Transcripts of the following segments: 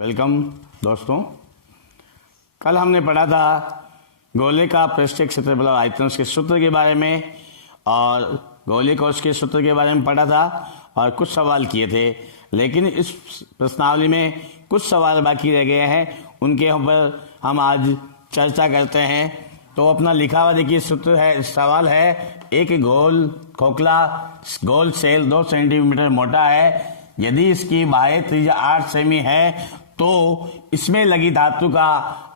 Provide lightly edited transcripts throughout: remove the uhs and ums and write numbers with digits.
Welcome दोस्तों। कल हमने पढ़ा था गोले का पृष्ठीय क्षेत्रफल और आयतन के सूत्र के बारे में और गोलीय कोश के सूत्र के बारे में पढ़ा था और कुछ सवाल किए थे, लेकिन इस प्रश्नावली में कुछ सवाल बाकी रह गए हैं, उनके ऊपर हम आज चर्चा करते हैं। तो अपना लिखा हुआ देखिए सूत्र है, सवाल है, एक गोल खोखला गोल सेल 2 सेंटीमीटर मोटा है, यदि इसकी बाह्य त्रिज्या 8 सेमी है तो इसमें लगी धातु का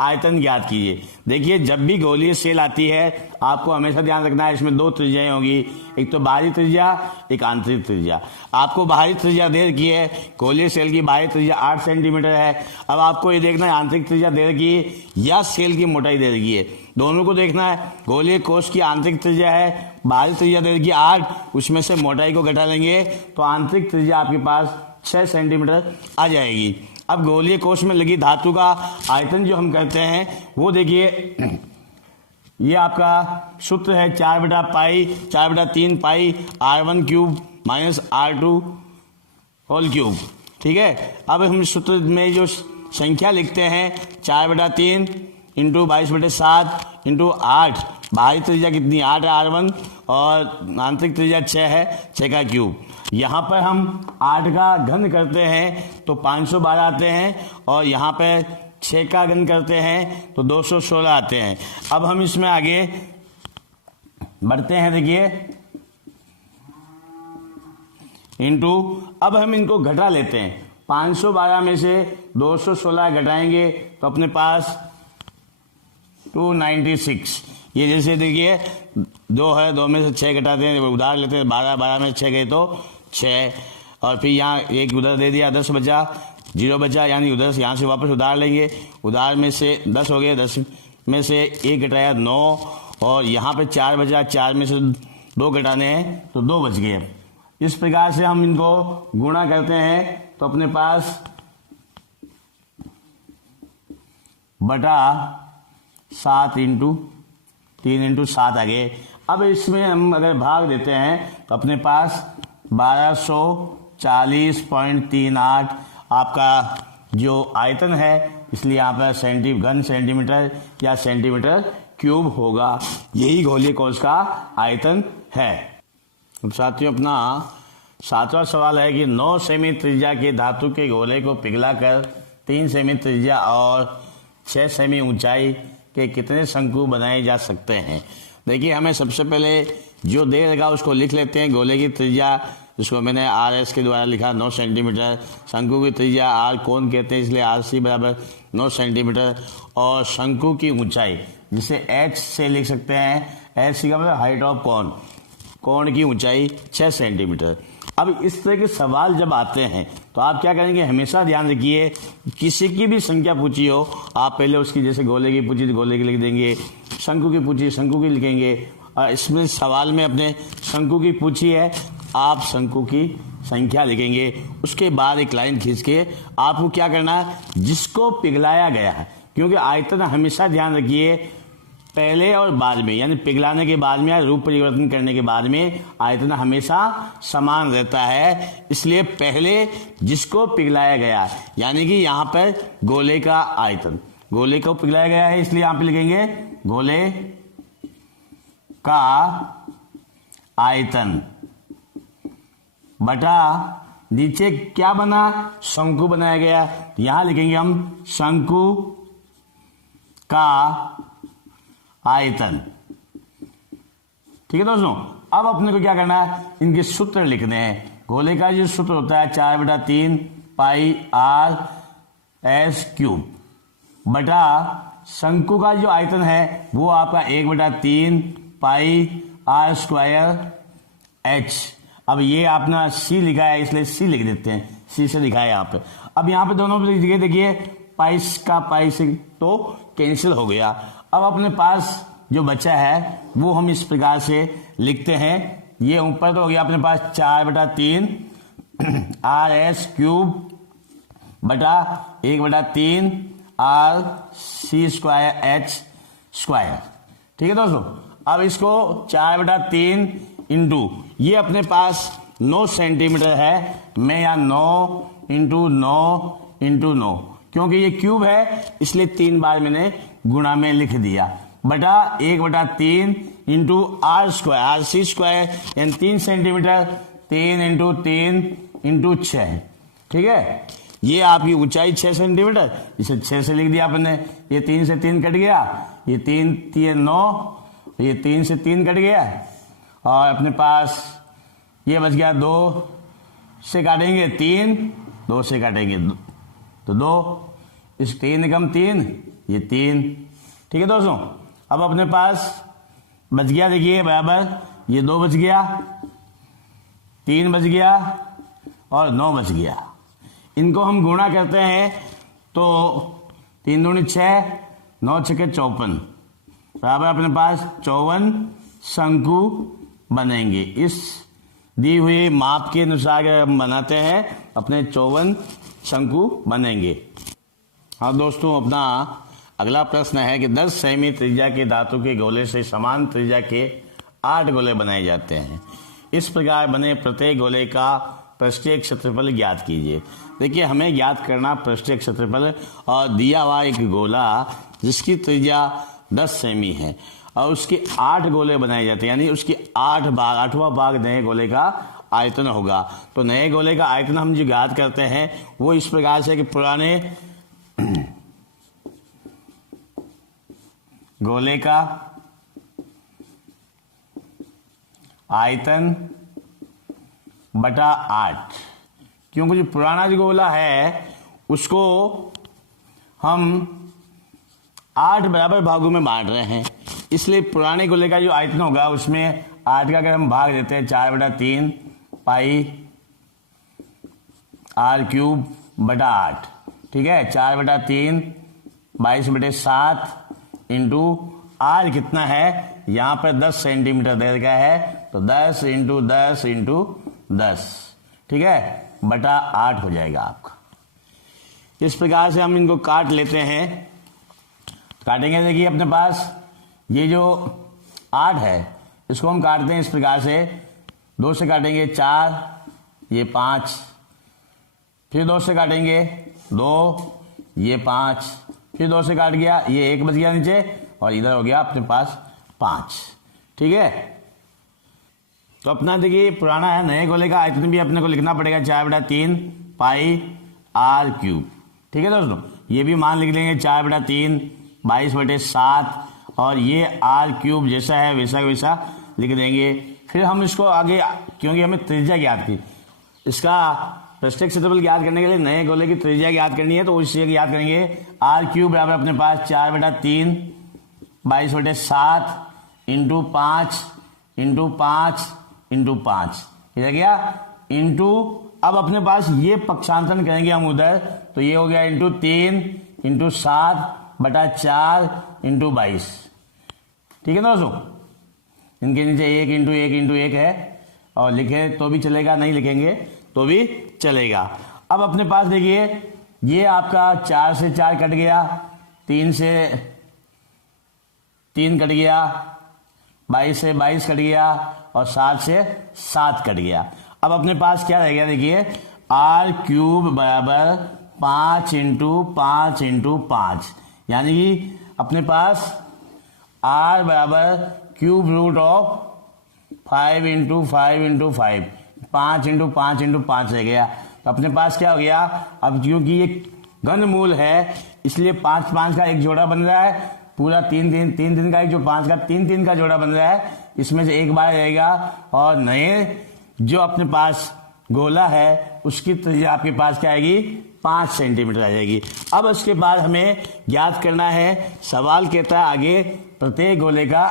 आयतन ज्ञात कीजिए। देखिए, जब भी गोलीय सेल आती है आपको हमेशा ध्यान रखना है, इसमें 2 त्रिज्याएं होगी, एक तो बाहरी त्रिज्या, एक आंतरिक त्रिज्या। आपको बाहरी त्रिज्या दे रखी है, गोलीय सेल की बाहरी त्रिज्या 8 सेंटीमीटर है। अब आपको ये देखना है आंतरिक त्रिज्या दे रखी है या सेल की मोटाई दे रखी है, दोनों को देखना है। गोलीय कोश की आंतरिक त्रिज्या है, बाहरी त्रिज्या दे रखी है 8, उसमें से मोटाई को घटा लेंगे तो आंतरिक त्रिज्या आपके पास 6 सेंटीमीटर आ जाएगी। अब गोलीय कोश में लगी धातु का आयतन जो हम कहते हैं वो देखिए, ये आपका सूत्र है 4/3 pi r1 cube minus r2 whole cube. ठीक है, अब हम इस सूत्र में जो संख्या लिखते हैं 4/3 इंटू 22/7 इंटू 8, बाहरी त्रिज्या कितनी 8 है r1 और आंतरिक त्रिज्या 6 है, 6 का क्यूब। यहाँ पर हम 8 का घन करते हैं तो 512 आते हैं और यहाँ पे 6 का घन करते हैं तो 216 आते हैं। अब हम इसमें आगे बढ़ते हैं, देखिए इंटू, अब हम इनको घटा लेते हैं, 512 में से 216 घटाएंगे तो अपने पास 296। ये जैसे देखिए 2 है, 2 में से 6 घटाते हैं, उधार लेते हैं, 12 में 6 गए तो 6, और फिर यहाँ एक उधर दे दिया, 10 बचा, 0 बचा, यानी उधर से यहाँ से वापस उधार लेंगे, उधार में से 10 हो गए, 10 में से 1 घटाया 9, और यहाँ पे 4 बचा, 4 में से 2 घटाने हैं तो 2 बच गए। इस प्रकार से हम इनको गुणा करते हैं तो अपने पास बटा 7 इंटू 3 इंटू 7 आ गए। अब इसमें हम अगर भाग देते हैं तो अपने पास 1240.38 आपका जो आयतन है, इसलिए यहाँ पर घन सेंटीमीटर या सेंटीमीटर क्यूब होगा। यही गोलीय कोश का आयतन है। अब साथियों, अपना 7वां सवाल है कि 9 सेमी त्रिज्या के धातु के गोले को पिघलाकर 3 सेमी त्रिज्या और 6 सेमी ऊंचाई के कितने शंकु बनाए जा सकते हैं। देखिए, हमें सबसे पहले जो दे रखा उसको लिख लेते हैं। गोले की त्रिज्या, जिसको मैंने RS के द्वारा लिखा 9 सेंटीमीटर, शंकु की त्रिज्या R कोण कहते हैं, इसलिए RC बराबर 9 सेंटीमीटर, और शंकु की ऊंचाई जिसे H से लिख सकते हैं, H का मतलब हाइट ऑफ कोण, कोण की ऊंचाई 6 सेंटीमीटर। अब इस तरह के सवाल जब आते हैं तो आप क्या करेंगे, हमेशा ध्यान रखिए, किसी की भी संख्या पूछी हो, आप पहले उसकी, जैसे गोले की पूछी तो गोले की लिख देंगे, शंकु की पूछी शंकु की लिखेंगे, और इसमें सवाल में अपने शंकु की पूछी है, आप शंकु की संख्या लिखेंगे। उसके बाद एक लाइन खींच के आपको क्या करना है, जिसको पिघलाया गया है, क्योंकि आयतन हमेशा ध्यान रखिए पहले और बाद में, यानी पिघलाने के बाद में या रूप परिवर्तन करने के बाद में आयतन हमेशा समान रहता है। इसलिए पहले जिसको पिघलाया गया, यानी कि यहाँ पर गोले का आयतन, गोले को पिघलाया गया है, इसलिए यहाँ पे लिखेंगे गोले का आयतन बटा नीचे क्या बना, शंकु बनाया गया, यहां लिखेंगे हम शंकु का आयतन। ठीक है दोस्तों, अब अपने को क्या करना है, इनके सूत्र लिखने हैं। गोले का जो सूत्र होता है 4/3 पाई RS क्यूब बटा शंकु का जो आयतन है वो आपका 1/3 पाई R² H। अब ये आपने C लिखा है, इसलिए C लिख देते हैं, C से लिखा है यहाँ पे। अब यहाँ पे दोनों जगह देखिए पाई का पाई से तो कैंसिल हो गया। अब अपने पास जो बचा है वो हम इस प्रकार से लिखते हैं, ये ऊपर तो हो गया अपने पास 4/3 RS क्यूब बटा 1/3 RC² H²। ठीक है दोस्तों, अब इसको 4/3 इंटू, ये अपने पास 9 सेंटीमीटर है, मैं यहाँ 9 इंटू 9 इंटू 9 क्योंकि ये क्यूब है इसलिए 3 बार मैंने गुणा में लिख दिया, बटा 1/3 into R square, R C square यानी 3 सेंटीमीटर, 3 इंटू 3 इंटू 6, ठीक है। ये आपकी ऊंचाई 6 सेंटीमीटर, इसे 6 से लिख दिया आपने। ये 3 से 3 कट गया, ये 3 3 9, ये 3 से 3 कट गया, और अपने पास ये बच गया 2 से काटेंगे 3, 2 से काटेंगे तो 2, इस 3 एकम 3, ये 3, ठीक है दोस्तों। अब अपने पास बच गया, देखिए बराबर, ये 2 बच गया, 3 बच गया और 9 बच गया। इनको हम गुणा करते हैं तो 3 दूनी 6, 9 छके 54, बराबर अपने पास 54 शंकु बनेंगे। इस दी हुई माप के अनुसार अगर हम बनाते हैं अपने 54 शंकु बनेंगे। हाँ दोस्तों, अपना अगला प्रश्न है कि 10 सेमी त्रिज्या के धातु के गोले से समान त्रिज्या के 8 गोले बनाए जाते हैं। इस प्रकार बने प्रत्येक गोले का पृष्ठीय क्षेत्रफल ज्ञात कीजिए। देखिए, हमें ज्ञात करना पृष्ठीय क्षेत्रफल, और दिया हुआ एक गोला जिसकी त्रिज्या 10 सेमी है और उसके 8 गोले बनाए जाते हैं, यानी उसकी 8वां भाग नए गोले का आयतन होगा। तो नए गोले का आयतन हम जो ज्ञात करते हैं वो इस प्रकार से कि पुराने गोले का आयतन बटा 8, क्योंकि जो पुराना जो गोला है उसको हम 8 बराबर भागों में बांट रहे हैं, इसलिए पुराने गोले का जो आयतन होगा उसमें 8 का अगर हम भाग देते हैं 4/3 पाई आर क्यूब बटा 8, ठीक है। 4/3 22/7 इंटू आर कितना है, यहाँ पर 10 सेंटीमीटर दे रखा है, तो 10 इंटू 10 इंटू 10, ठीक है, बटा 8 हो जाएगा आपका। इस प्रकार से हम इनको काट लेते हैं, काटेंगे। देखिए अपने पास ये जो 8 है इसको हम काटते हैं इस प्रकार से, 2 से काटेंगे 4, ये 5, फिर 2 से काटेंगे 2, ये 5, फिर 2 से काट गया, ये 1 बच गया नीचे, और इधर हो गया अपने पास 5, ठीक है। तो अपना देखिए पुराना है, नए गोले का आयतन भी अपने को लिखना पड़ेगा 4/3 पाई आर क्यूब, ठीक है दोस्तों। ये भी मान लिख लेंगे 4/3 22/7, और ये आर क्यूब जैसा है वैसा वैसा लिख देंगे। फिर हम इसको आगे, क्योंकि हमें त्रिज्या ज्ञात की, इसका पृष्ठीय क्षेत्रफल ज्ञात करने के लिए नए गोले की त्रिज्या ज्ञात करनी है, तो इससे ज्ञात करेंगे आर क्यूब बराबर अपने पास 4/3 22/7 इंटू 5 इंटू 5 इंटू 5, ये गया इंटू, अब अपने पास ये पक्षांतरण करेंगे हम उधर, तो ये हो गया इंटू 3 इंटू 7/4 इंटू 22, ठीक है दोस्तों। इनके नीचे 1 इंटू 1 इंटू 1 है, और लिखे तो भी चलेगा, नहीं लिखेंगे तो भी चलेगा। अब अपने पास देखिए ये आपका 4 से 4 कट गया, 3 से 3 कट गया, 22 से 22 कट गया, और 7 से 7 कट गया। अब अपने पास क्या रह गया, देखिए आर क्यूब बराबर 5 इंटू 5 इंटू 5, यानी कि अपने पास आर बराबर cube root of 5 into 5 into 5, 5 into 5 into 5 रह गया। तो अपने पास क्या हो गया, अब क्योंकि ये घन मूल है इसलिए 5 5 का एक जोड़ा बन रहा है, पूरा 3 3 का एक, जो 5 का 3 3 का जोड़ा बन रहा है, इसमें से एक बार रहेगा, और नए जो अपने पास गोला है उसकी त्रिज्या आपके पास क्या आएगी, 5 सेंटीमीटर आ जाएगी। अब इसके बाद हमें ज्ञात करना है, सवाल कहता है आगे प्रत्येक गोले का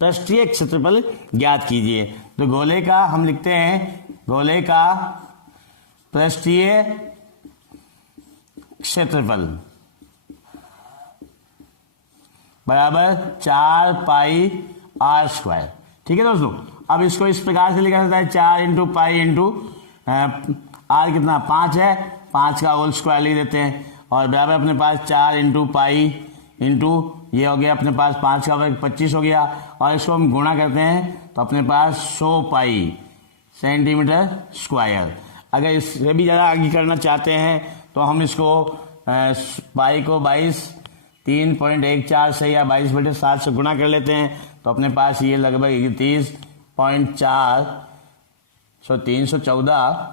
पृष्ठीय क्षेत्रफल ज्ञात कीजिए। तो गोले का हम लिखते हैं, गोले का पृष्ठीय क्षेत्रफल बराबर 4 पाई आर स्क्वायर, ठीक है दोस्तों। अब इसको इस प्रकार से लिखा जाता है 4 इंटू पाई इंटू आर कितना 5 है, 5 का होल स्क्वायर लिख देते हैं, और बराबर अपने पास 4 इंटू पाई इंटू ये हो गया अपने पास 5 का वर्ग 25 हो गया, और इसको हम गुणा करते हैं तो अपने पास 100 पाई सेंटीमीटर स्क्वायर। अगर इससे भी ज़्यादा आगे करना चाहते हैं तो हम इसको पाई को 3.14 से या 22/7 से गुणा कर लेते हैं तो अपने पास ये लगभग 31.4 314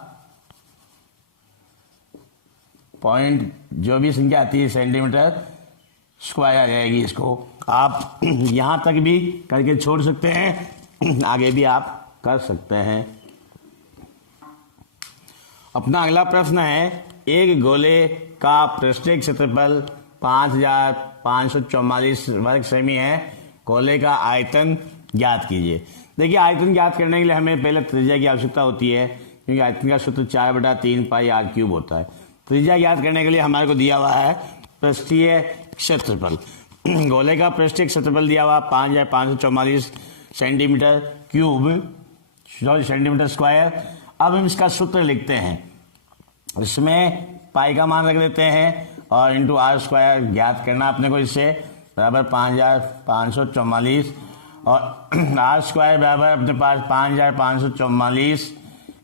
पॉइंट जो भी संख्या आती है सेंटीमीटर स्क्वायर आ जाएगी। इसको आप यहां तक भी करके छोड़ सकते हैं, आगे भी आप कर सकते हैं। अपना अगला प्रश्न है, एक गोले का पृष्ठीय क्षेत्रफल 5544 वर्ग सेमी है, गोले का आयतन ज्ञात कीजिए। देखिए, आयतन ज्ञात करने के लिए हमें पहले त्रिज्या की आवश्यकता होती है, क्योंकि आयतन का सूत्र 4/3 पाई r³ होता है। त्रिज्या ज्ञात करने के लिए हमारे को दिया हुआ है पृष्ठीय क्षेत्रफल। गोले का पृष्ठीय क्षेत्रफल दिया हुआ 5544 सेंटीमीटर स्क्वायर। अब हम इसका सूत्र लिखते हैं, इसमें पाई का मान रख देते हैं और इंटू r² ज्ञात करना अपने को, इससे बराबर 5544 और r² बराबर अपने पास 5544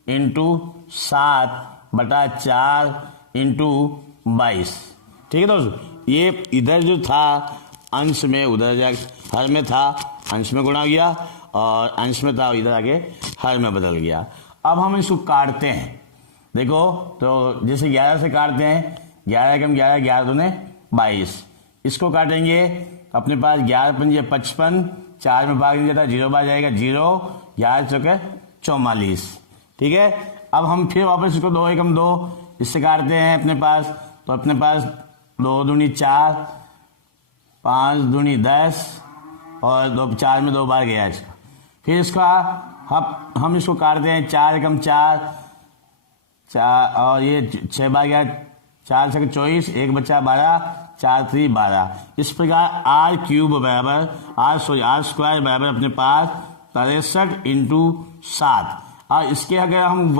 इंटू 7/4 इंटू 22। ठीक है दोस्तों, ये इधर जो था अंश में, उधर हर में था, अंश में गुणा गया और अंश में था इधर आके हर में बदल गया। अब हम इसको काटते हैं। देखो तो जैसे 11 से काटते हैं, 11 कम 11, 11 दूने 22। इसको काटेंगे अपने पास 11 पंजे 55, 4 में भाग नहीं जाता, 0 बार जाएगा 0, 11 चौके 44। ठीक है, अब हम फिर वापस इसको 2 एकम 2 इससे काटते हैं अपने पास, तो अपने पास 2 दूनी 4, 5 दूनी 10 और 4 में 2 बार गया इसका। फिर इसका हम इसको काटते हैं 4 एकम 4 और ये 6 बार गया, 4 से 24, 1 बचा 12, 4 3 12। इस प्रकार r³ बराबर r² बराबर अपने पास 63 इंटू 7। और इसके अगर हम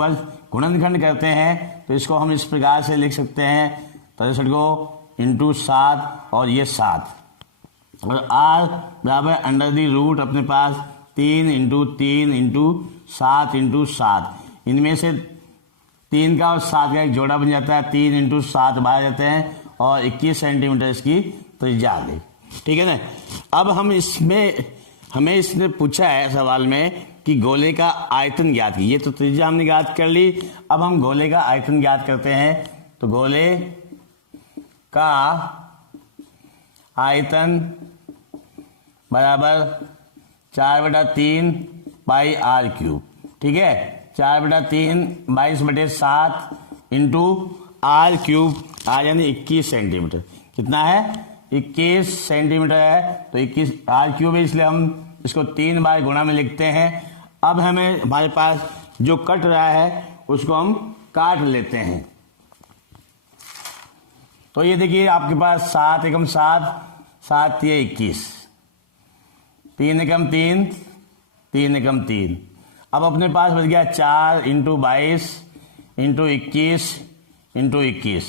गुणनखंड करते हैं तो इसको हम इस प्रकार से लिख सकते हैं, 63 को इंटू 7 और ये 7, और r बराबर √, अपने पास 3 इंटू 3 इंटू 7 इंटू 7। इनमें से 3 का और 7 का एक जोड़ा बन जाता है, 3 इंटू 7 बाहर जाते हैं और 21 सेंटीमीटर इसकी त्रिज्या आ गई। ठीक है ना। अब हमें इसने पूछा है सवाल में कि गोले का आयतन ज्ञात कीजिए। ये तो त्रिज्या हमने ज्ञात कर ली, अब हम गोले का आयतन ज्ञात करते हैं। तो गोले का आयतन बराबर 4/3 पाई r³। ठीक है, 4/3 22/7 इंटू r³ r यानी 21 सेंटीमीटर। कितना है? 21 सेंटीमीटर है, तो 21 r³ है, इसलिए हम इसको 3 बार गुणा में लिखते हैं। अब हमारे पास जो कट रहा है उसको हम काट लेते हैं। तो ये देखिए आपके पास 7 एकम 7, 7 ये 21, 3 एकम 3, 3 एकम 3। अब अपने पास बच गया 4 इंटू 22 इंटू 21 इंटू 21।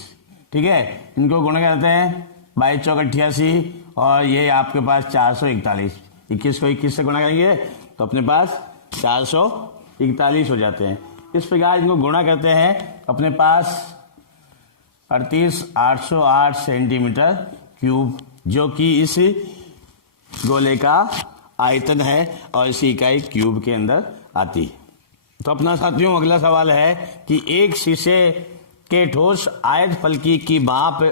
ठीक है, इनको गुणा करते हैं, 22 चौक 88 और ये आपके पास 441। 21 को 21 से गुणा करेंगे तो अपने पास 441 हो जाते हैं। इस प्रकार इनको गुणा करते हैं, अपने पास 38808 सेंटीमीटर क्यूब, जो कि इस गोले का आयतन है और इसी इकाई क्यूब के अंदर आती है। तो अपना साथियों अगला सवाल है कि एक शीशे के ठोस आयत फलकी की माप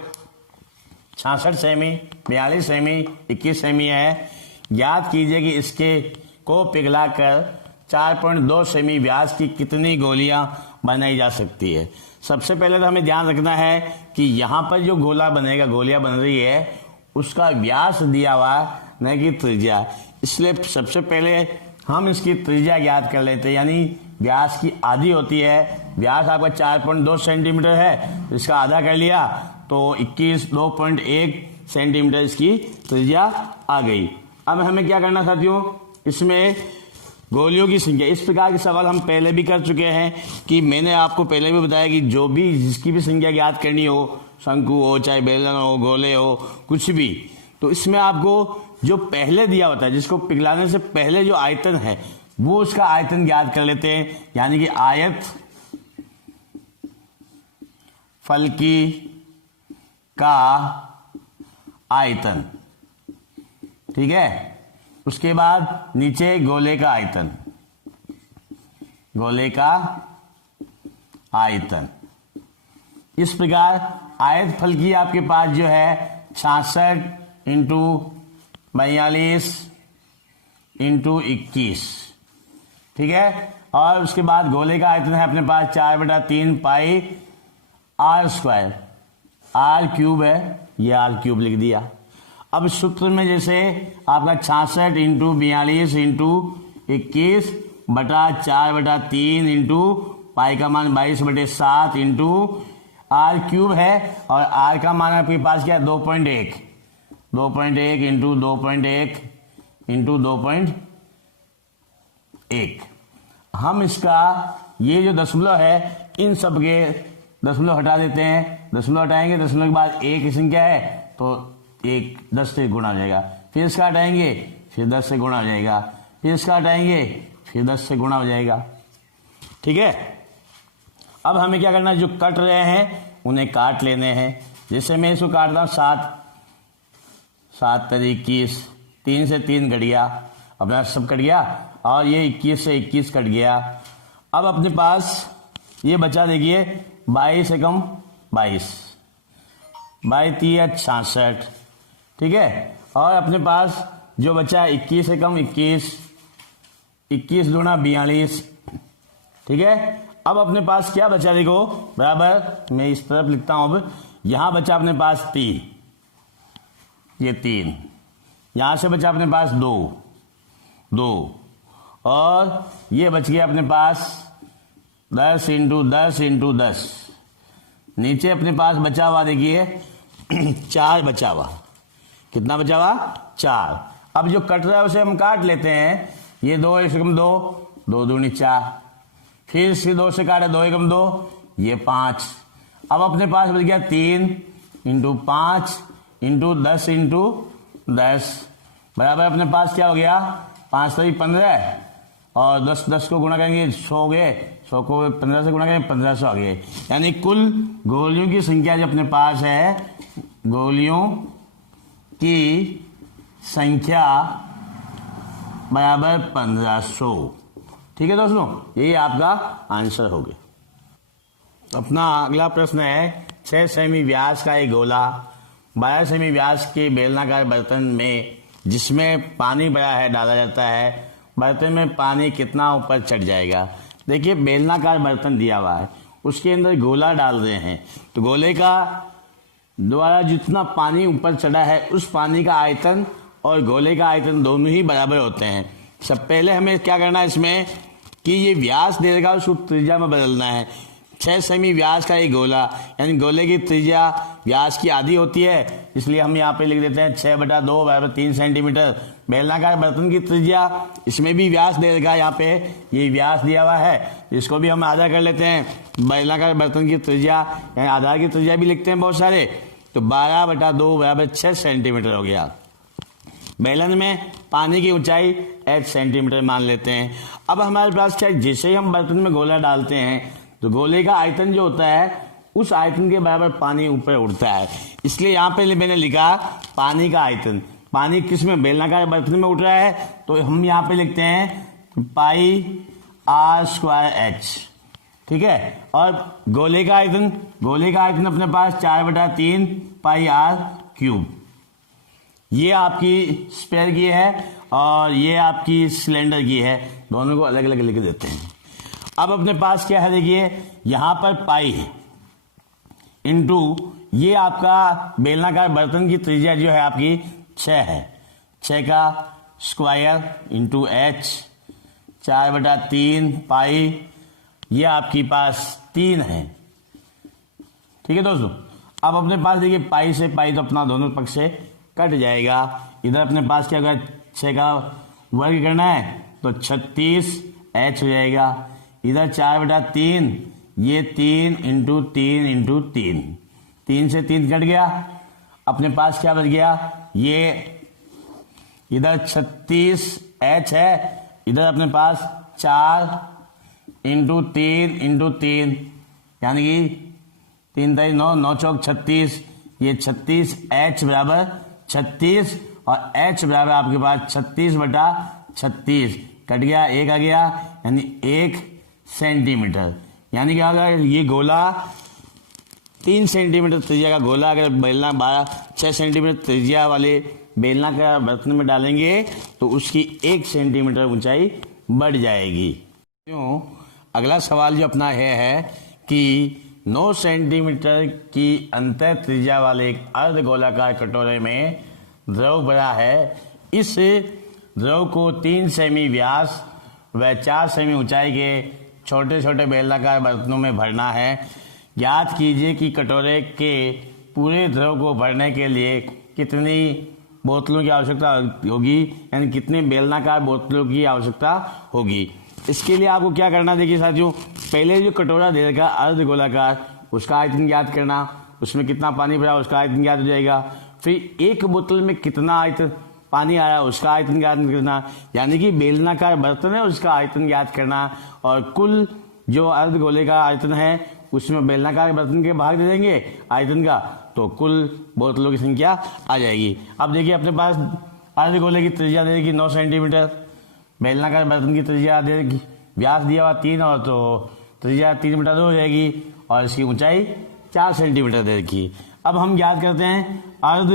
66 सेमी, 42 सेमी, 21 सेमी है। ज्ञात कीजिए कि इसके को पिघलाकर 4.2 सेमी व्यास की कितनी गोलियां बनाई जा सकती है। सबसे पहले तो हमें ध्यान रखना है कि यहाँ पर जो गोला बनेगा, गोलियां बन रही है, उसका व्यास दिया हुआ न कि त्रिज्या। इसलिए सबसे पहले हम इसकी त्रिज्या ज्ञात कर लेते हैं, यानी व्यास की आधी होती है। व्यास आपका 4.2 सेंटीमीटर है, इसका आधा कर लिया तो 2.1 सेंटीमीटर इसकी त्रिज्या आ गई। अब हमें क्या करना साथियों, इसमें गोलियों की संख्या। इस प्रकार के सवाल हम पहले भी कर चुके हैं कि मैंने आपको पहले भी बताया कि जो भी जिसकी भी संख्या ज्ञात करनी हो, शंकु हो चाहे बेलन हो, गोले हो, कुछ भी, तो इसमें आपको जो पहले दिया होता है, जिसको पिघलाने से पहले जो आयतन है, वो उसका आयतन ज्ञात कर लेते हैं। यानी कि आयत फलकी का आयतन, ठीक है। उसके बाद नीचे गोले का आयतन, गोले का आयतन। इस प्रकार आयतफल की आपके पास जो है 66 इंटू 42 इंटू 21, ठीक है। और उसके बाद गोले का आयतन है अपने पास 4/3 पाई आर स्क्वायर, आर क्यूब है, ये आर क्यूब लिख दिया। अब सूत्र में जैसे आपका 66 इंटू 42 इंटू 21 बटा 4/3 इंटू पाई का मान 22/7 इंटू आर क्यूब है, और आर का मान आपके पास क्या है 2.1, 2.1 इंटू 2.1 इंटू 2.1। हम इसका ये जो दशमलव है इन सब के दशमलव हटा देते हैं, दशमलव हटाएंगे, दशमलव के बाद एक की संख्या है तो एक 10 से गुणा हो जाएगा, फिर इसका हटाएंगे फिर 10 से गुणा हो जाएगा, फिर इसका हटाएंगे फिर 10 से गुणा हो जाएगा, ठीक है। अब हमें क्या करना है, जो कट रहे हैं उन्हें काट लेने हैं। जैसे मैं इसको काटता हूँ 7 21, 3 से 3 कट गया, अपना सब कट गया, और ये 21 से 21 कट गया। अब अपने पास ये बचा, देखिए 22 से कम 22, 22 66, ठीक है। और अपने पास जो बचा 21 से कम 21, 21 दूना 42, ठीक है। अब अपने पास क्या बचा, देखो बराबर, मैं इस तरफ लिखता हूं। अब यहां बचा अपने पास 3, ये 3, यहां से बचा अपने पास 2, और ये बच गया अपने पास 10 इंटू 10 इंटू 10। नीचे अपने पास बचा हुआ देखिए 4 बचा हुआ, कितना बचा हुआ 4। अब जो कट रहा है उसे हम काट लेते हैं, ये 2 1 कम 2, 2 दूनी 4, फिर इससे 2 से काटे 2 1 2, ये 5। अब अपने पास बच गया 3 इंटू 5 इंटू 10 इंटू 10 बराबर अपने पास क्या हो गया 5 3 15, और 10 को गुणा करेंगे 100 हो गए, 100 को 15 से गुणा करेंगे 1500 आ गए। यानी कुल गोलियों की संख्या जो अपने पास है, गोलियों की संख्या बराबर 1500, ठीक है दोस्तों, यही आपका आंसर हो गया। अपना अगला प्रश्न है 6 सेमी व्यास का एक गोला 12 सेमी व्यास के बेलनाकार बर्तन में जिसमें पानी भरा है डाला जाता है, बर्तन में पानी कितना ऊपर चढ़ जाएगा। देखिए बेलनाकार बर्तन दिया हुआ है, उसके अंदर गोला डाल रहे हैं, तो गोले का द्वारा जितना पानी ऊपर चढ़ा है उस पानी का आयतन और गोले का आयतन दोनों ही बराबर होते हैं। सब पहले हमें क्या करना है इसमें कि ये व्यास दे देगा, उसको त्रिज्या में बदलना है। 6 सेमी व्यास का एक गोला, यानी गोले की त्रिज्या व्यास की आधी होती है, इसलिए हम यहाँ पे लिख देते हैं 6/2 बराबर 3 सेंटीमीटर। बेलनाकार बर्तन की त्रिज्या, इसमें भी व्यास दे देगा, यहाँ पे ये व्यास दिया हुआ है, इसको भी हम आधा कर लेते हैं। बेलनाकार बर्तन की त्रिज्या यानी आधार की त्रिज्या भी लिखते हैं बहुत सारे, तो 12/2 बराबर 6 सेंटीमीटर हो गया। बेलन में पानी की ऊंचाई 8 सेंटीमीटर मान लेते हैं। अब हमारे पास क्या, जैसे ही हम बर्तन में गोला डालते हैं तो गोले का आयतन जो होता है उस आयतन के बराबर पानी ऊपर उड़ता है, इसलिए यहाँ पे मैंने लिखा पानी का आयतन। पानी किस में, बेलनाकार बर्तन में उठ रहा है, तो हम यहाँ पे लिखते हैं पाई आर स्क्वायर एच, ठीक है। और गोले का आयतन अपने पास 4/3 पाई आर क्यूब। ये आपकी स्पेयर की है और ये आपकी सिलेंडर की है, दोनों को अलग अलग लिख देते हैं। अब अपने पास क्या है, देखिए यहां पर पाई इंटू ये आपका बेलनाकार बर्तन की त्रिज्या जो है आपकी 6 है, 6 का स्क्वायर इंटू एच, 4/3 पाई, ये आपके पास 3 है, ठीक है दोस्तों। अब अपने पास देखिए पाई से पाई तो अपना दोनों पक्ष से कट जाएगा। इधर अपने पास क्या होगा, 6 का वर्ग करना है तो 36 एच हो जाएगा। इधर 4/3, ये 3 इंटू 3 इंटू 3, 3 से 3 कट गया, अपने पास क्या बच गया, ये इधर 36 एच है, इधर अपने पास 4 इंटू 3 इंटू 3, यानी कि 3 3 9 9 चौक 36, ये 36, h बराबर 36 और h बराबर आपके पास 36/36 कट गया, एक आ गया, यानी 1 सेंटीमीटर। यानी क्या होगा, ये गोला 3 सेंटीमीटर त्रिज्या का गोला अगर बेलना 6 सेंटीमीटर त्रिज्या वाले बेलना का बर्तन में डालेंगे तो उसकी 1 सेंटीमीटर ऊंचाई बढ़ जाएगी। क्यों? अगला सवाल जो अपना है कि 9 सेंटीमीटर की अंतर त्रिज्या वाले एक अर्ध गोलाकार कटोरे में द्रव भरा है। इस द्रव को 3 सेमी व्यास व 4 सेमी ऊंचाई के छोटे छोटे बेलनाकार बर्तनों में भरना है। ज्ञात कीजिए कि कटोरे के पूरे द्रव को भरने के लिए कितनी बोतलों की आवश्यकता होगी, यानी कितने बेलनाकार बोतलों की आवश्यकता होगी। इसके लिए आपको क्या करना, देखिए साथियों, पहले जो कटोरा दे रखा अर्ध गोलाकार उसका आयतन ज्ञात करना, उसमें कितना पानी भरा उसका आयतन ज्ञात हो जाएगा। फिर एक बोतल में कितना आयतन पानी आ रहा है उसका आयतन ज्ञात करना, यानी कि बेलनाकार बर्तन है उसका आयतन ज्ञात करना, और कुल जो अर्ध गोले का आयतन है उसमें बेलनाकार बर्तन के भाग दे देंगे आयतन का, तो कुल बोतलों की संख्या आ जाएगी। अब देखिए अपने पास अर्ध गोले की त्रिज्या दे देगी 9 सेंटीमीटर, बेलनाकार बर्तन की त्रिज्या दे देगी, व्यास दिया हुआ 3 और तो त्रिज्या 3/2 हो जाएगी और इसकी ऊंचाई 4 सेंटीमीटर दे रखी। अब हम ज्ञात करते हैं अर्ध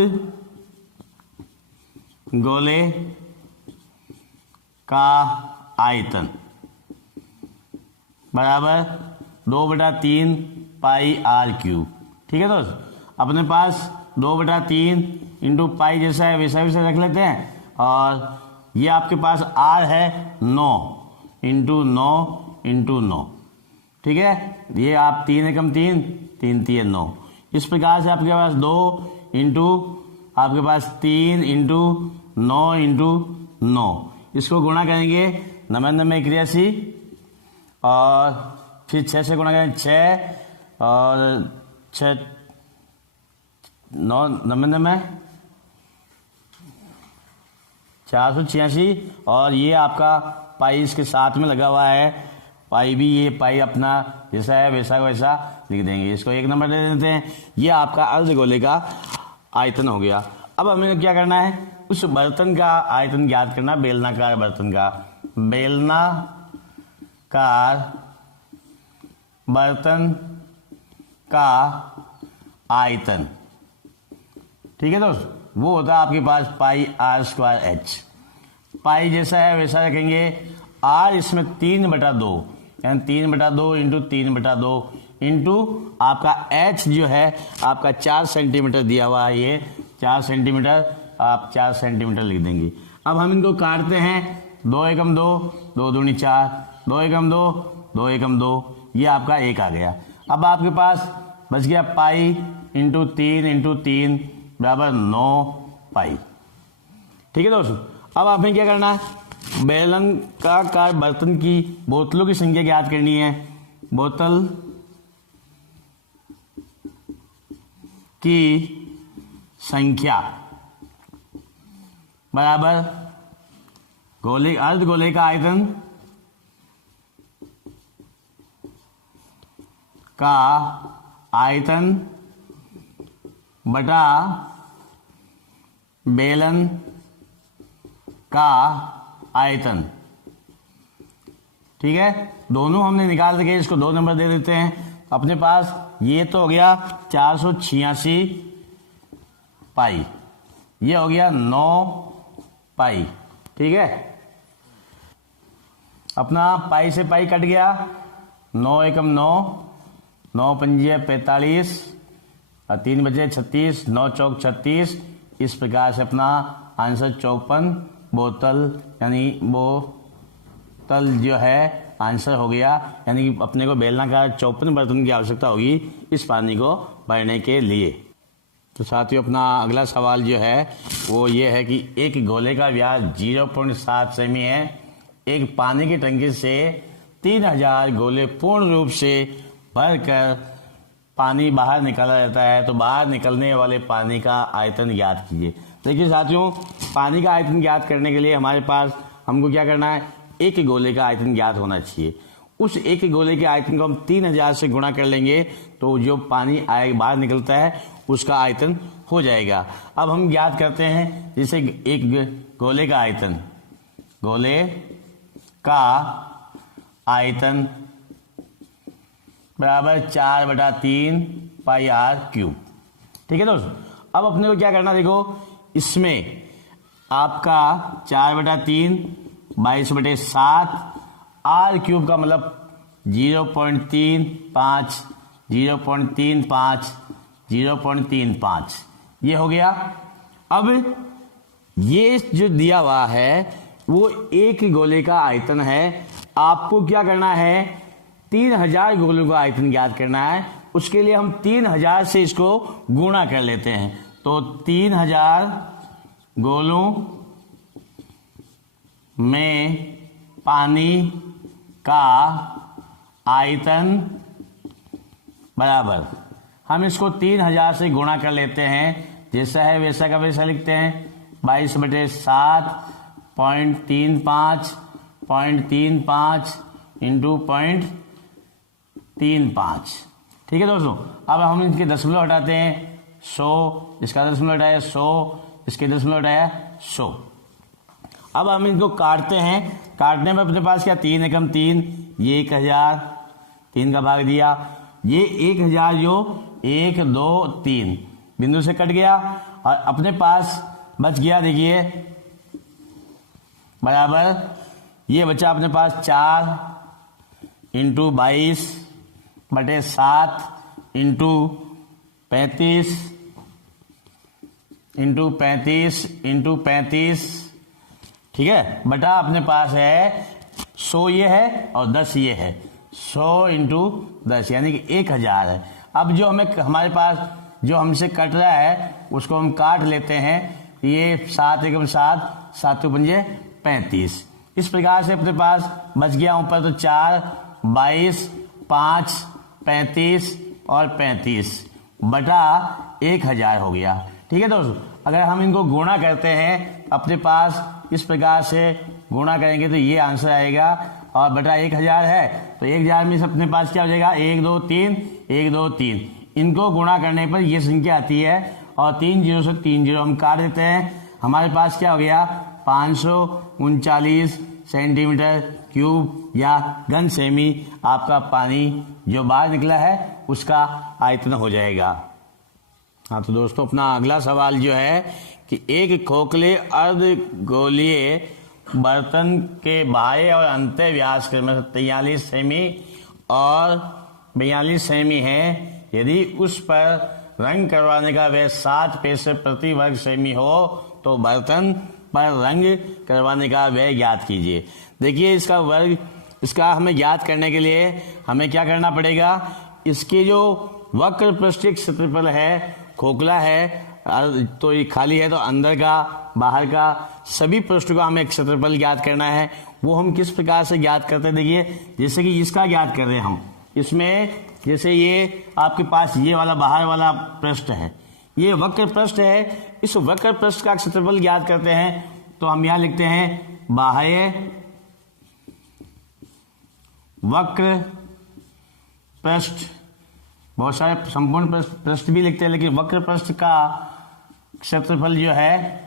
गोले का आयतन बराबर 2/3 पाई आर क्यूब। ठीक है दोस्त, अपने पास 2/3 इंटू पाई जैसा है वैसा वैसा रख लेते हैं, और ये आपके पास आर है 9 इंटू 9। ठीक है, ये आप 3 एकम 3 3 3 9, इस प्रकार से आपके पास 2 इंटू आपके पास 3 इंटू 9, इसको गुणा करेंगे 9 81, और फिर 6 से गुणा करेंगे 6 और 6 9 99 486, और ये आपका पाई इसके साथ में लगा हुआ है, पाई भी ये पाई अपना जैसा है वैसा वैसा लिख देंगे, इसको 1 नंबर दे देते हैं। ये आपका अर्ध गोले का आयतन हो गया। अब हमें क्या करना है, उस बर्तन का आयतन ज्ञात करना, बेलनाकार बर्तन का, बेलनाकार बर्तन का आयतन। ठीक है दोस्त, वो होता है आपके पास पाई r² h। पाई जैसा है वैसा रखेंगे, r इसमें 3/2 यानी 3/2 इंटू 3/2 इंटू आपका h जो है आपका 4 सेंटीमीटर दिया हुआ है, ये 4 सेंटीमीटर, आप 4 सेंटीमीटर लिख देंगे। अब हम इनको काटते हैं, 2 एकम 2, 2 दूनी 4, 2 एकम 2, 2 एकम 2, ये आपका 1 आ गया। अब आपके पास बच गया पाई इंटू 3 बराबर 9 पाई। ठीक है दोस्तों, अब आपने क्या करना है, बेलन का बर्तन की बोतलों की संख्या ज्ञात करनी है। बोतल की संख्या बराबर गोले अर्ध गोले का आयतन का आयतन बटा बेलन का आयतन। ठीक है, दोनों हमने निकाल के इसको 2 नंबर दे देते हैं। अपने पास ये तो हो गया 486 पाई, ये हो गया 9 पाई। ठीक है, अपना पाई से पाई कट गया, 9 एकम 9, 9 पंजे 45 और 3 बजे 36, 9 चौक 36। इस प्रकार से अपना आंसर 54 बोतल यानी बोतल जो है आंसर हो गया। यानी कि अपने को बेलना का 54 बर्तन की आवश्यकता होगी इस पानी को भरने के लिए। तो साथियों, अपना अगला सवाल जो है वो ये है कि एक गोले का व्यास 0.7 सेमी है। एक पानी की टंकी से 3000 गोले पूर्ण रूप से भरकर पानी बाहर निकाला जाता है, तो बाहर निकलने वाले पानी का आयतन ज्ञात कीजिए। देखिए साथियों, पानी का आयतन ज्ञात करने के लिए हमारे पास हमको क्या करना है, एक गोले का आयतन ज्ञात होना चाहिए। उस एक गोले के आयतन को हम 3000 से गुणा कर लेंगे, तो जो पानी बाहर निकलता है उसका आयतन हो जाएगा। अब हम ज्ञात करते हैं जैसे एक गोले का आयतन, गोले का आयतन बराबर 4/3 पाई आर क्यूब। ठीक है दोस्तों, अब अपने को क्या करना, देखो इसमें आपका 4/3 22/7 आर क्यूब का मतलब 0.35 0.35 0.35 ये हो गया। अब ये जो दिया हुआ है वो एक गोले का आयतन है। आपको क्या करना है, 3000 गोलों का आयतन ज्ञात करना है। उसके लिए हम 3000 से इसको गुणा कर लेते हैं। तो 3000 गोलों में पानी का आयतन बराबर, हम इसको 3000 से गुणा कर लेते हैं, जैसा है वैसा का वैसा लिखते हैं। 22/7.35 इंटू 0.35। ठीक है दोस्तों, अब हम इनके दशमलव हटाते हैं। 100 इसका दशमलव हटाया, 100 इसके दशमलव हटाया, 100। अब हम इनको काटते हैं। काटने में अपने पास क्या, 3 एकम 3, ये 1000, 3 का भाग दिया, ये 1000 जो 1 2 3 बिंदु से कट गया और अपने पास बच गया, देखिए बराबर ये बचा अपने पास 4 इंटू 22/7 इंटू 35 इंटू 35 इंटू 35, ठीक है, बटा अपने पास है 100 ये है और 10 ये है। 100 इंटू 10 यानी कि 1000 है। अब जो हमारे पास जो हमसे कट रहा है उसको हम काट लेते हैं। ये 7 एकम 7, 7 पंजे 35। इस प्रकार से अपने पास बच गया ऊपर तो 4, 22, 5, 35 और 35 बटा 1000 हो गया। ठीक है दोस्तों, अगर हम इनको गुणा करते हैं अपने पास इस प्रकार से गुणा करेंगे तो ये आंसर आएगा और बटा 1000 है तो 1000 में से अपने पास क्या हो जाएगा, 1 2 3 1 2 3। इनको गुणा करने पर ये संख्या आती है और 3 0 से 3 0 हम काट देते हैं। हमारे पास क्या हो गया, 539 सेंटीमीटर क्यूब या घन सेमी आपका पानी जो बाहर निकला है उसका आयतन हो जाएगा। हाँ तो दोस्तों, अपना अगला सवाल जो है कि एक खोखले अर्धगोलीय बर्तन के बाह्य और अंतः व्यास के 43 सेमी और 42 सेमी है। यदि उस पर रंग करवाने का व्यय 7 पैसे प्रति वर्ग सेमी हो तो बर्तन पर रंग करवाने का व्यय ज्ञात कीजिए। देखिए इसका हमें ज्ञात करने के लिए हमें क्या करना पड़ेगा, इसके जो वक्र पृष्ठीय क्षेत्रफल है, खोखला है तो ये खाली है तो अंदर का बाहर का सभी पृष्ठ का हमें क्षेत्रफल ज्ञात करना है। वो हम किस प्रकार से ज्ञात करते हैं, देखिए जैसे कि इसका ज्ञात कर रहे हैं हम। इसमें जैसे ये आपके पास ये वाला बाहर वाला पृष्ठ है, ये वक्र पृष्ठ है, इस वक्र पृष्ठ का क्षेत्रफल ज्ञात करते हैं तो हम यहां लिखते हैं बाह्य वक्र पृष्ठ। बहुत सारे संपूर्ण पृष्ठ भी लिखते हैं लेकिन वक्र पृष्ठ का क्षेत्रफल जो है,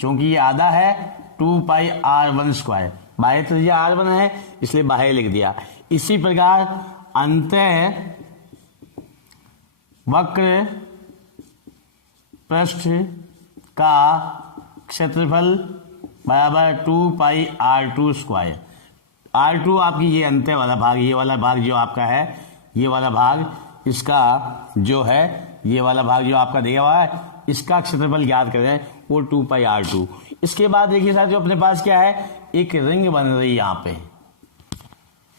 चूंकि ये आधा है, 2πr1²। बाह्य त्रिज्या r1 है इसलिए बाह्य लिख दिया। इसी प्रकार अंतः वक्र पृष्ठ का क्षेत्रफल बराबर 2πr2²। r2 आपकी ये अंतः वाला भाग, ये वाला भाग जो आपका है, ये वाला भाग इसका जो है, ये वाला भाग जो आपका दिया हुआ है इसका क्षेत्रफल ज्ञात करें वो 2πr2। इसके बाद देखिए साथियों, अपने पास क्या है, एक रिंग बन रही है। यहाँ पे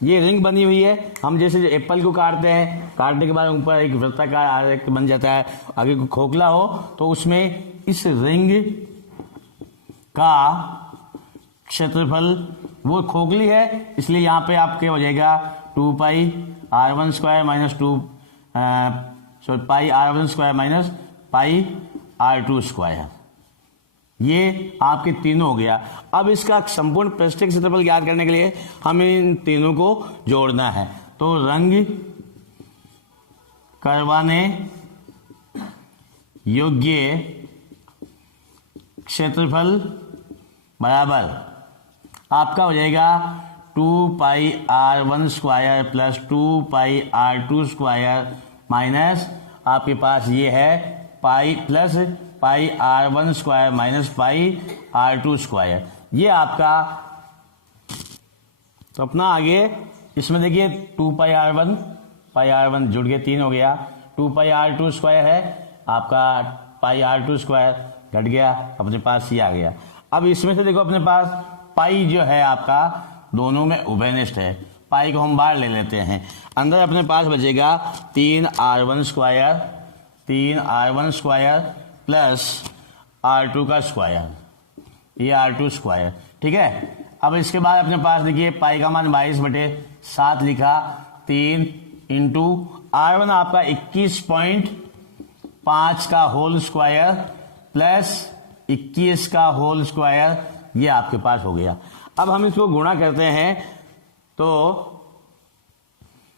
ये रिंग बनी हुई है। हम जैसे एप्पल को काटते हैं, काटने के बाद ऊपर एक वृत्ताकार आयत बन जाता है, आगे को खोखला हो तो उसमें इस रिंग का क्षेत्रफल, वो खोखली है इसलिए यहाँ पे आपके हो जाएगा 2πr1² minus πr1² minus πr2²। ये आपके तीनों हो गया। अब इसका संपूर्ण पृष्ठीय क्षेत्रफल ज्ञात करने के लिए हमें इन तीनों को जोड़ना है। तो रंग करवाने योग्य क्षेत्रफल बराबर आपका हो जाएगा 2πr1 square plus 2πr2 square minus आपके पास ये है pi plus πr1 square minus πr2 square. ये आपका तो अपना आगे इसमें देखिए 2πr1 जुड़ के 3 हो गया, 2πr2 स्क्वायर है आपका πr2 स्क्वायर घट गया, अपने पास ये आ गया। अब इसमें से देखो अपने पास पाई जो है आपका दोनों में उभयनिष्ठ है, पाई को हम बाहर ले लेते हैं, अंदर अपने पास बचेगा 3r1 स्क्वायर प्लस r2 का स्क्वायर, ये r2 स्क्वायर, ठीक है। अब इसके बाद अपने पास देखिए पाई का मान 22/7 लिखा, 3 इंटू r1 आपका 21.5 का होल स्क्वायर प्लस 21 का होल स्क्वायर, ये आपके पास हो गया। अब हम इसको गुणा करते हैं तो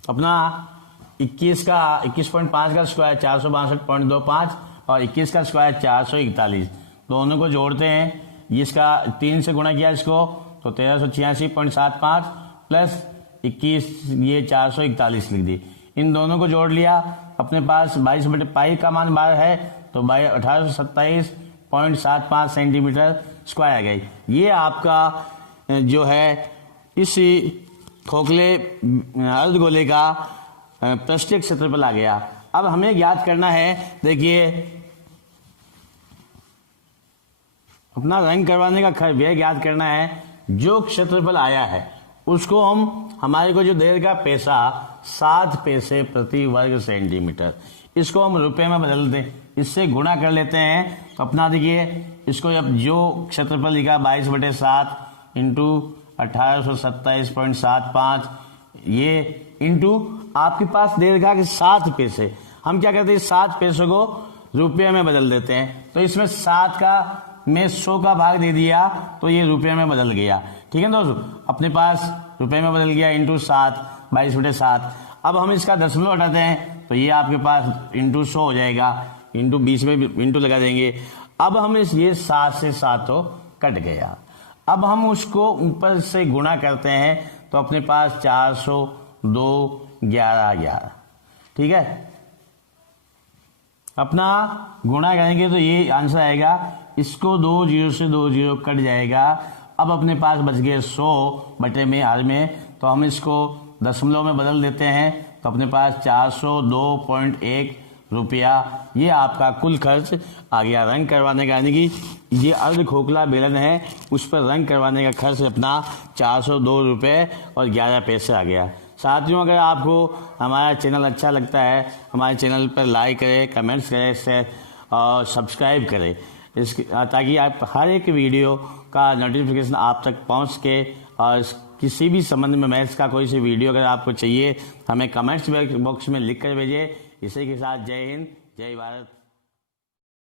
अपना 21.5 का स्क्वायर 462.25 और 21 का स्क्वायर 441, दोनों को जोड़ते हैं, इसका 3 से गुणा किया इसको तो 1386.75 प्लस 21 ये 441 लिख दी, इन दोनों को जोड़ लिया, अपने पास 22/पाई का मान 12 है तो 1827.75 सेंटीमीटर स्क्वायर आ गई। ये आपका जो है इस खोखले अर्धगोले का पृष्ठीय क्षेत्रफल आ गया। अब हमें ज्ञात करना है, देखिए अपना रंग करवाने का खर्च व्यय ज्ञात करना है। जो क्षेत्रफल आया है उसको हम हमारे को जो देगा पैसा 7 पैसे प्रति वर्ग सेंटीमीटर, इसको हम रुपए में बदल दें, इससे गुणा कर लेते हैं तो अपना देखिए इसको अब जो क्षेत्रफल लिखा 22/7 इंटू 1827.75 ये इंटू आपके पास दे रखा कि 7 पैसे, हम क्या करते हैं 7 पैसों को रुपये में बदल देते हैं, तो इसमें 7 का में 100 का भाग दे दिया तो ये रुपये में बदल गया, ठीक है दोस्तों, अपने पास रुपये में बदल गया इंटू 7 22/7। अब हम इसका दशमलव हटाते हैं तो ये आपके पास इंटू 100 हो जाएगा, इंटू 20 में इंटू लगा देंगे। अब हम ये 7 से 7 तो कट गया, अब हम उसको ऊपर से गुणा करते हैं तो अपने पास 402 11, ठीक है। अपना गुणा करेंगे तो ये आंसर आएगा, इसको 2 0 से 2 0 कट जाएगा। अब अपने पास बच गए 100/में में, तो हम इसको दशमलव में बदल देते हैं तो अपने पास 402.1 रुपया, ये आपका कुल खर्च आ गया रंग करवाने का, यानी कि ये अर्ध खोखला बेलन है उस पर रंग करवाने का खर्च अपना 402 रुपये और 11 पैसे आ गया। साथियों, अगर आपको हमारा चैनल अच्छा लगता है, हमारे चैनल पर लाइक करें, कमेंट्स करें, शेयर और सब्सक्राइब करें, ताकि आप हर एक वीडियो का नोटिफिकेशन आप तक पहुंच सके। और किसी भी संबंध में मैथ्स का कोई सी वीडियो अगर आपको चाहिए हमें कमेंट्स बॉक्स में लिख कर भेजिए। इसी के साथ जय हिंद, जय भारत।